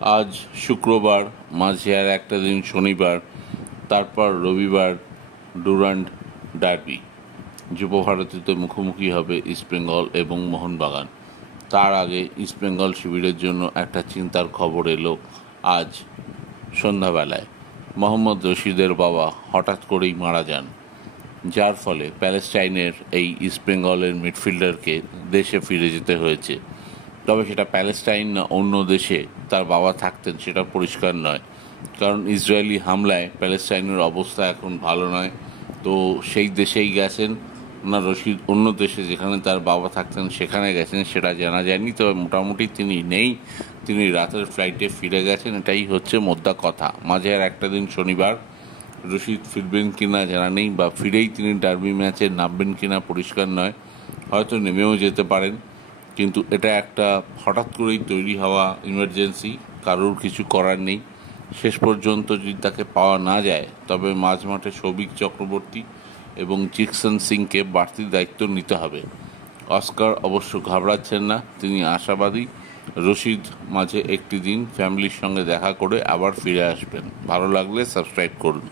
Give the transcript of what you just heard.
আজ শুক্রবার, মাঝে আর একটা দিন শনিবার, তারপর রবিবার ডুরান্ড ডার্বি। যুবভারতীতে মুখোমুখি হবে ইস্টবেঙ্গল এবং মোহনবাগান। তার আগে ইস্টবেঙ্গল শিবিরের জন্য একটা চিন্তার খবর এলো আজ সন্ধ্যাবেলায়। মোহাম্মদ রশিদের বাবা হঠাৎ করেই মারা যান, যার ফলে প্যালেস্টাইনের এই ইস্টবেঙ্গলের মিডফিল্ডারকে দেশে ফিরে যেতে হয়েছে। তবে সেটা প্যালেস্টাইন না অন্য দেশে তার বাবা থাকতেন সেটা পরিষ্কার নয়, কারণ ইসরায়েলি হামলায় প্যালেস্টাইনের অবস্থা এখন ভালো নয়। তো সেই দেশেই গেছেন না, রশিদ অন্য দেশে যেখানে তার বাবা থাকতেন সেখানে গেছেন সেটা জানা যায়নি। তবে মোটামুটি তিনি নেই, তিনি রাতের ফ্লাইটে ফিরে গেছেন, এটাই হচ্ছে মোদ্দা কথা। মাঝে আর একটা দিন শনিবার, রশিদ ফিরবেন কিনা জানা নেই, বা ফিরেই তিনি ডার্বি ম্যাচে নামবেন কিনা পরিষ্কার নয়। হয়তো নেমেও যেতে পারেন, কিন্তু এটা একটা হঠাৎ করেই তৈরি হওয়া ইমার্জেন্সি, কারোর কিছু করার নেই। শেষ পর্যন্ত যদি তাকে পাওয়া না যায় তবে মাঝমাঠে সৌভিক চক্রবর্তী এবং জিকসন সিংকে বাড়তি দায়িত্ব নিতে হবে। অস্কার অবশ্য ঘাবড়াচ্ছেন না, তিনি আশাবাদী রশিদ মাঝে একটি দিন ফ্যামিলির সঙ্গে দেখা করে আবার ফিরে আসবেন। ভালো লাগলে সাবস্ক্রাইব করুন।